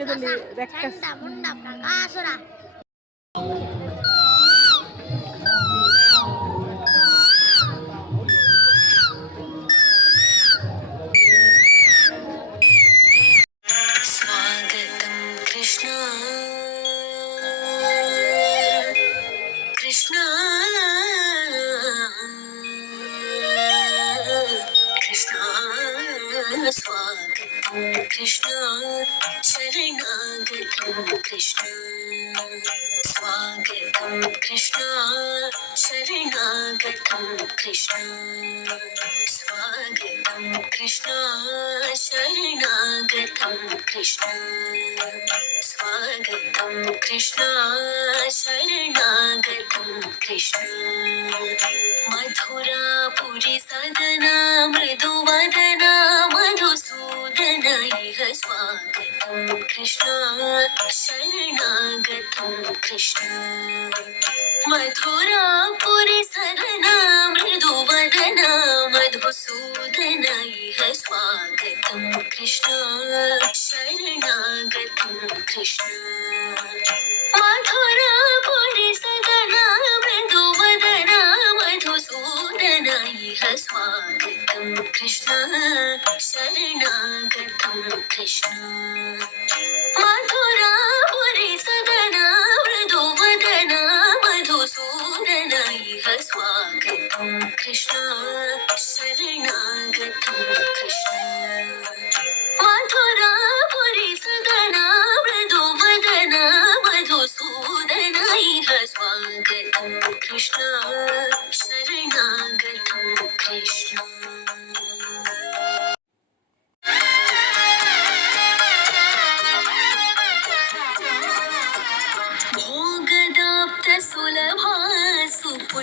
బిడ్డదల్లి రెక్క Krishna, Krishna. शरणागतं Krishna स्वागतं कृष्ण शरणागतं कृष्ण स्वागतं कृष्ण शरणागतं कृष्ण स्वागतं कृष्ण शरणागतं कृष्ण मधुरापुरि सदना मृदुवदना मधुसूदन इह स्वागतं कृष्ण शरणागतं कृष्ण। मधुरापुरि सरना मृदुवदना मधुसूदन इह स्वागतं कृष्ण। शरणागतं कृष्ण। मधुरापुरि कृष्ण शरणागतं कृष्ण मधुरापुरि सदना मृदुवदना मधुसूदन इह स्वागतं कृष्ण शरणागतं कृष्ण मधुरापुरि सदना मृदुवदना मधुसूदन इह स्वागतं कृष्ण शरणागतं कृष्ण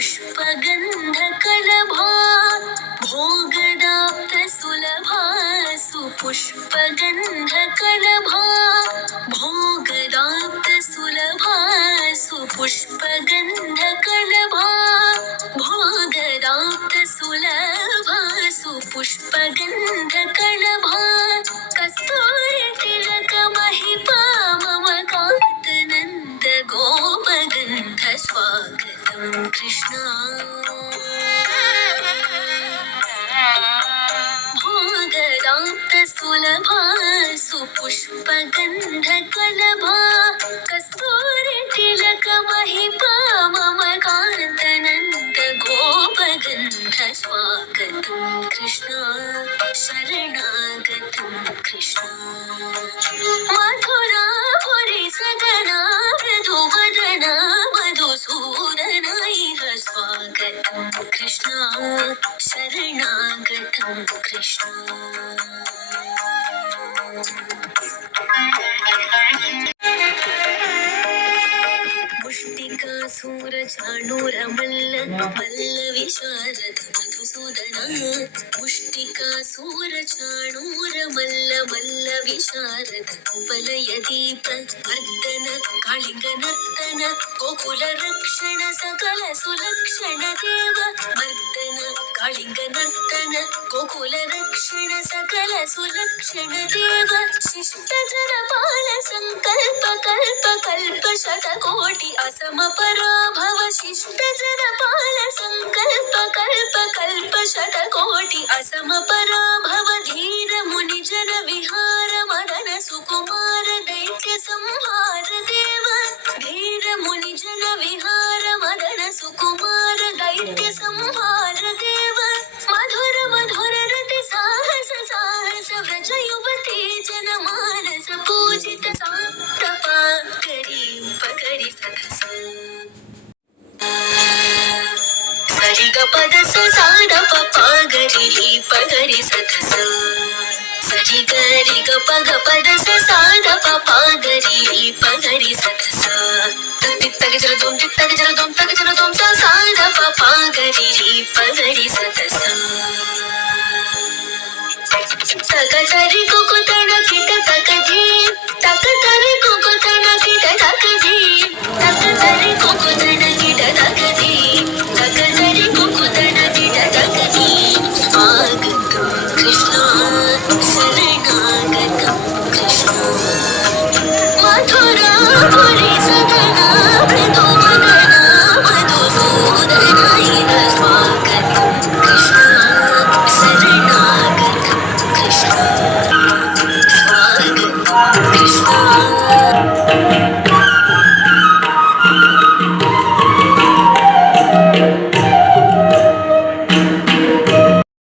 सुपुष्पगन्धकलभा भोगदाप्त सुलभा सुपुष्पगन्धकलभा भोगदाप्त सुलभा सुपुष्पगन्धकलभा सुलभा सुपुष्पगन्धकलभा कस्तूरि तिलक महिपा मम कान्तनन्द कृष्ण शरणागतं कृष्ण। कृष्ण शरणागतं कृष्ण சாணூரமல்ல மல்ல விசாரத மதுசூதன முஷ்டிகா சூர சாணூரமல்ல மல்ல விசாரத குவலய தீப வர்தன காளிங்க நர்த்தன கோகுல ரக்ஷண சகல சுலக்ஷண தேவ வர்தன காளிங்க நர்த்தன கோகுல ரக்ஷண சகல சுலக்ஷண தேவ சிஷ்ட ஜனபால சங்கல்ப கல்ப கல்ப சதகோட்டி அசம பராபவ शिष्टजन पाल संकल्प कल्प कल्प शतकोटि असम पराभव धीर मुनि जन विहार मदन सुकुमार दैत्य संहार देव धीर मुनि जन विहार मदन सुकुमार दैत्य संहार देव ಪಗ ಪದಸ ಸಾಗ ಪಾಗರಿ ಪಗರಿ ಸದಸ ತಿಕ್ ತಗ ಜರ ದುಮ್ ತಿಕ್ ತಗ ಜರ ದುಮ್ ತಗ ಜರ ದುಮ್ ಸಾಗ ಪಾಗರಿ ಪಗರಿ ಸದಸ ತಗ ತರಿ